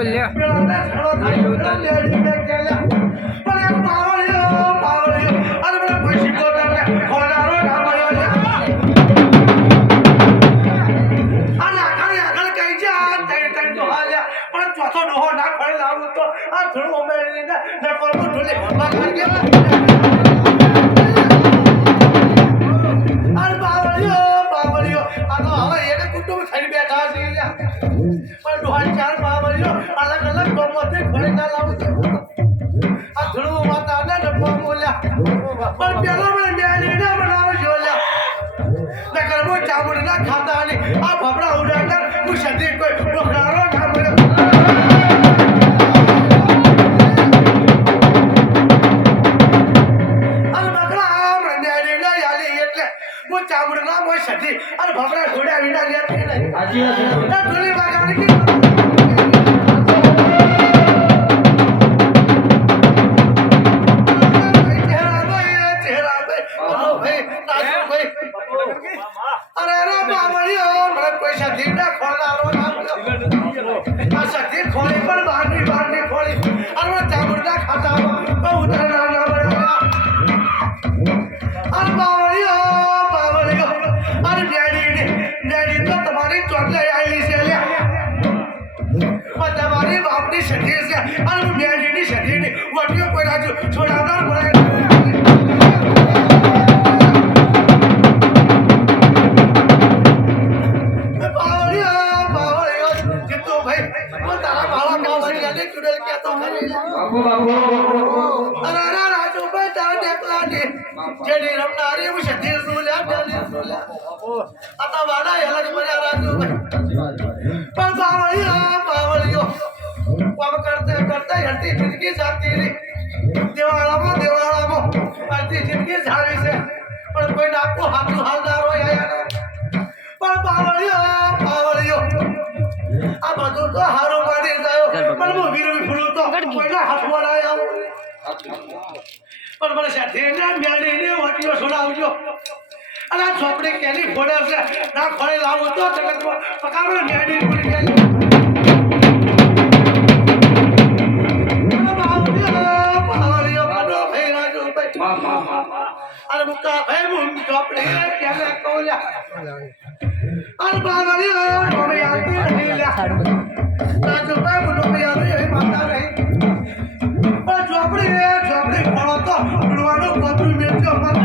બોલ્યા ચોથો ડોહો ના ખોળે લાવું તો આ થોડું ઉમેરીને ને કોણ ઢોલે અરે બાવળિયો આ તો હવે એક કુટુંબ થઈ બેઠા છે પણ ડોહા ચાર બાવળિયો અલગ અલગ ગોમોથી ખોળે ના લાવું તો આ થોડું માતા ને ડબ્બા બોલ્યા પણ પેલો મને બેલીને બનાવો જોલ્યા ને કરબો ચામડ ના ખાતા ની આ ભબડા ઉડાડનાર હું સદી કોઈ ડોકરારો ના મળ્યો ચામડના મોય સધી અને ભમરા ઘોડા વિના લેર કે નહીં હાજી આ ઢોલી વાગવાની કે ચહેરા ભાઈ ઓ ભાઈ નાજો ભાઈ અરે રે બાવળિયો મને કોઈ સધી ના ખોલારો ના આ સધી ખોલી પણ બહારની ખોલી અને ચામડના ખાતા બહુ ઉતરના ના મળ્યા અરે બાવળિયો ડેડી તો તમારી ચોટલે આવેલી છે લ્યા તમારી બાપની સધી છે અને હું ડેડીની સધીની વટીઓ કોઈ રાજુ છોડાવનાર પડે બાવળિયો જીતો ભાઈ હું તારા ભાવા બાવળી અને ચુડેલ કહેતો ખરી અરે રાજુભાઈ તારા દેખલાની જેડી રમનારી હું સધી છું લ્યા आता वाला अलग मजा राजूभाई पर बावळियो पाप करते हरती जिंदगी जाती रही देवाळाમાં हरती जिंदगी जावी છે પણ કોઈ નાકો હાથું હાલદાર હોય આયા પણ બાવળિયો આ બધું તો હારો મારી જાય પણ હું વીરવી ફૂલું તો કોઈના હાથમાં ના આવું પણ મને સાથે મેળીને વટીઓ છોડાવજો અલા ચોપડી કેની ફોડે છે ના ખોળે લાવો તો જગતમાં પકારો મેડી પડી ગઈ બાવળિયો કાઢો ભાઈ રાજુભાઈ અરે મુકા ભાઈ મું ચોપડી કેને કોલ્યા અરે બાવળિયો નોમે આતી રહી લ્યા રાજુભાઈ મું નોમે આવી માતા રહી પણ ચોપડી ફોડો તો ઉડવાનો કોતરું મેચ્યો મત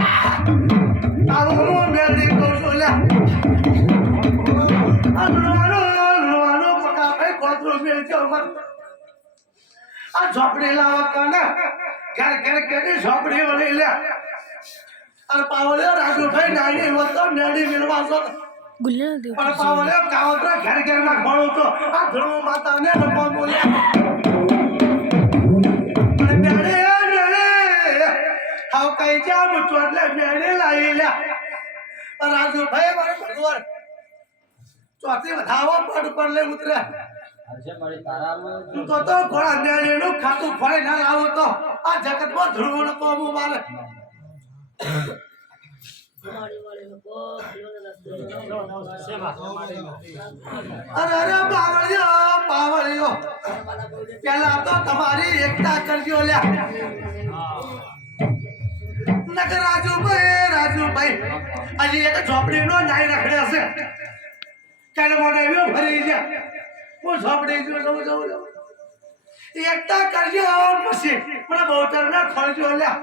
આવું મેળી કૌશલ્યા અનવાનો પકા ભાઈ કોતરો મેળજો મત આ ઝોપડી લાવા કાને ઘર કેડી ઝોપડી વળી લે અને પાવળિયો રાજુભાઈ નાની હોતો મેળી મિલવા છો ગુલ્લા દે પણ પાવળિયો કાવતરા ઘર ના ખોળો તો આ ધર્મ માતાને નમો બોલ્યા અને મેળી હાવ કઈ જામ ચોટલે મેળી લાવી લ્યા રાજુભાઈ મારે ભગવાન ચોથી વધાવો પડ પર લે ઉતરે તો ઘોડા મેળીનું ખાતું ફળે ના લાવો તો આ જગતમાં ધ્રુવનો કોમું મારે અરે બાવળિયો પેલા તો તમારી એકતા કરજો લ્યા નકર રાજુભાઈ હજી એક ઝોપડીનો નાઈ રખડ્યા છે ત્યારે મોઢે આવ્યો ફરી ગયા હું ઝોપડી જો જવું એકતા કરજો પછી મને બહુતરને ખોલજો લ્યા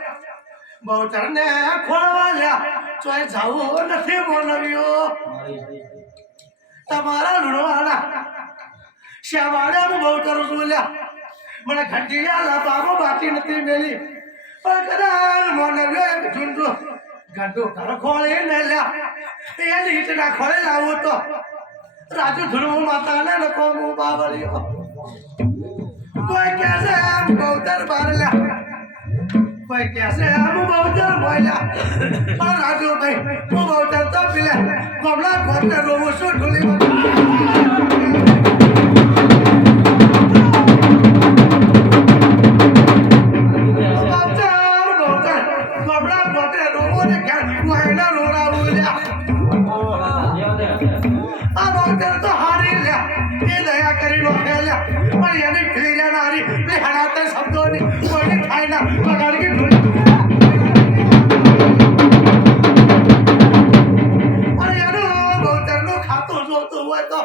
બહુતરને ખોલવા લ્યા ચોય જાવું નથી બોલવ્યો તમારા લુણવાના શ્યાવાડે હું બહુતર છું લ્યા મને ઘંટીયા લાભામાં બાકી નથી મેલી પણ કદાચ મોનવ્યો એક ઝુંડો ગંડો ઘર ખોળી ને લ્યા એ લીટ ના ખોળે લાવું તો રાજુ ધ્રુવ માતાને નકો હું બાવળિયો કોઈ કહેશે આમ બહુતર બાર લ્યા કોઈ કહેશે આમ બહુતર બોલ્યા પણ રાજુભાઈ હું બહુતર તો પીલે કમલા ખોટને રોવું છું ઢોલી તો હારી લ્યા એ દયા કરી લો પણ એની હોય તો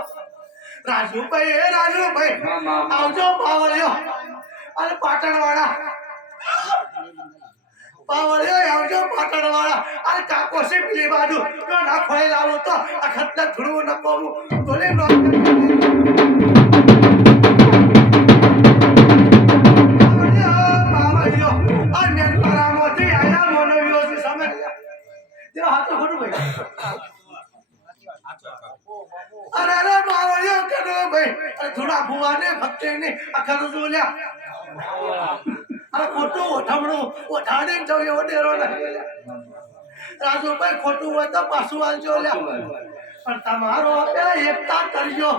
રાજુભાઈ આવજો પાવળિયો અને પાટણવાળા આવજો પાટણવાળા અને કાકોસી પેલી બાજુ તો ના ખોઈ લાવું તો આ ખતને થોડું ન કોવું તોલે નો પાવળિયો આ મેન પરામોથી આયા મોનવ્યો છે સમય તેનો હાથ ખોટું ભાઈ અરે પાવળિયો કનો ભાઈ અરે થોડા ભુવાને ભક્તિને અખર જોલ્યા અરે ખોટું ઓઠાડે જો એવો ડેરો નથી રાજુભાઈ ખોટું હોય તો પાછું આલજો લ્યા પણ તમારો પેલા એકતા કરજો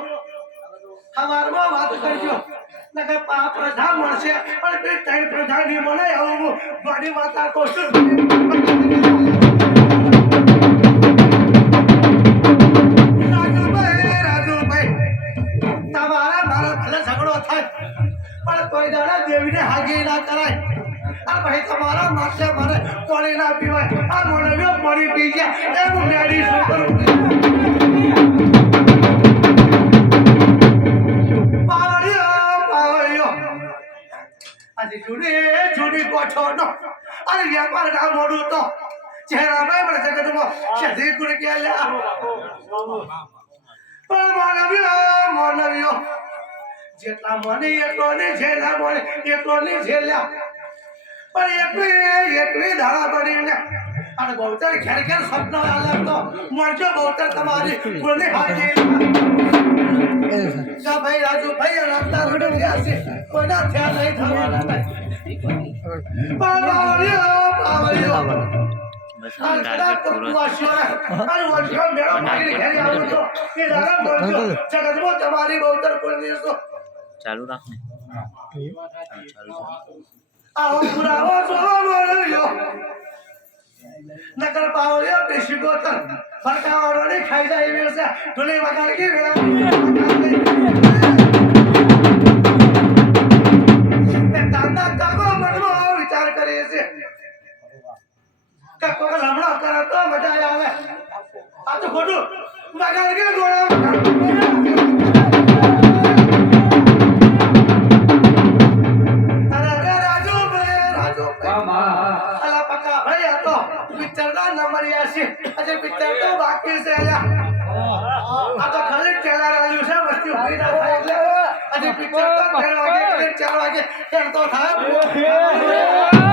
સવારમાં વાત કરજો નકર પ્રજા મળશે પણ બે ત્રણ પ્રજા ની મળે આવું ગોડી માતા તો શું રાજુભાઈ તમારા મારા ભલે ઝઘડો થાય પણ કોઈ દાડા દેવીને હાગી ના કરાય આ ભાઈ તમારા માટે મારે પાણી ના પીવાય આ મોણવ્યો પાણી પી ગયા એનું મેડી શું કરું પાવળિયો આજે જૂની કોઠો નો અને વ્યાપાર ના મોડું તો ચહેરા ભાઈ મને જગતમાં શેધી ગુણ ગયા પણ મોણવ્યો જેટલા મને એટલો ને જેલા મને એટલો ને જેલા પણ એકવી ધારા બનીને અને બહુતર ઘેર ઘેર સ્વપ્ન આલમ તો મળજો બહુતર તમારી ગુણની હાજરી કા ભાઈ રાજુભાઈ રસ્તા રોડે ગયા છે કોઈના થયા નહીં થવાના નહીં પાવળિયો તમારી બહુતર ગુણની ચાલુ રાખ આવો પુરાવો જોવો નકર પાવળિયો બેસી ગોતર ફરકાવાળો ને ખાઈ જાય એવી છે ઢોલી વગાડ કે તાંડા કાકો મનનો વિચાર કરે છે કાકો લમણો કરે તો મજા આવે આ તો ખોટું વગાડ કે ગોળા અજે પિક્ચર તો બાકી છે આ તો ખાલી ટ્રેલર આવ્યું છે વસ્તુ ઉભી ના થાય એટલે અજે પિક્ચર તો 4 વાગે 4 વાગે તો થાય